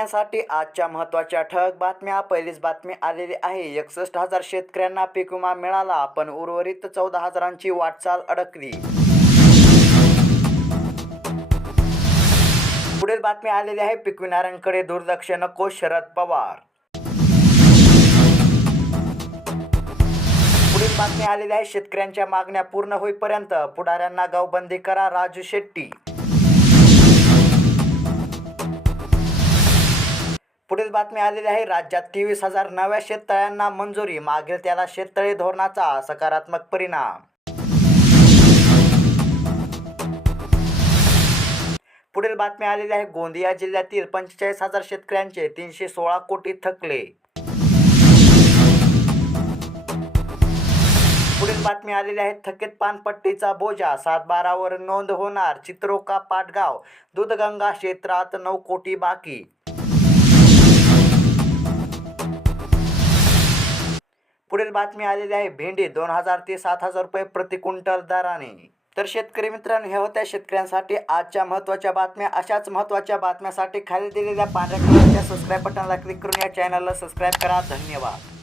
शेतकऱ्यांसाठी आजच्या महत्त्वाच्या ठळक बातम्या. पहिलीच बातमी आलेली आहे. एकसष्ट हजार शेतकऱ्यांना पीक विमा मिळाला पण उर्वरित चौदा हजारांची वाटचाल अडकली. पुढील बातमी आलेली आहे. पिकविणाऱ्यांकडे दुर्लक्ष नको शरद पवार. पुढील बातमी आलेली आहे. शेतकऱ्यांच्या मागण्या पूर्ण होईपर्यंत पुढाऱ्यांना गावबंदी करा राजू शेट्टी. पुढील बातमी आलेली आहे. राज्यात तेवीस हजार नव्या शेततळ्यांना मंजुरी. मागील त्याला शेततळे धोरणाचा सकारात्मक परिणाम. पुढील बातमी आलेली आहे. गोंदिया जिल्ह्यातील पंचेचाळीस हजार शेतकऱ्यांचे तीनशे सोळा कोटी थकले. पुढील बातमी आलेली आहे. थकीत पानपट्टीचा बोजा सात बारावर नोंद होणार. चित्रोका पाटगाव दूधगंगा क्षेत्रात नऊ कोटी बाकी. पुढील बातमी आलेली आहे. भेंडी दोन हजार ते सात हजार रुपये प्रति क्विंटल दराने. तर शेतकरी मित्रांनो हे होत्या शेतकऱ्यांसाठी आजच्या महत्त्वाच्या बातम्या. अशाच महत्त्वाच्या बातम्यासाठी खाली दिलेल्या पांढऱ्या कलरच्या सबस्क्राईब बटनला क्लिक करून या चॅनलला सबस्क्राईब करा. धन्यवाद.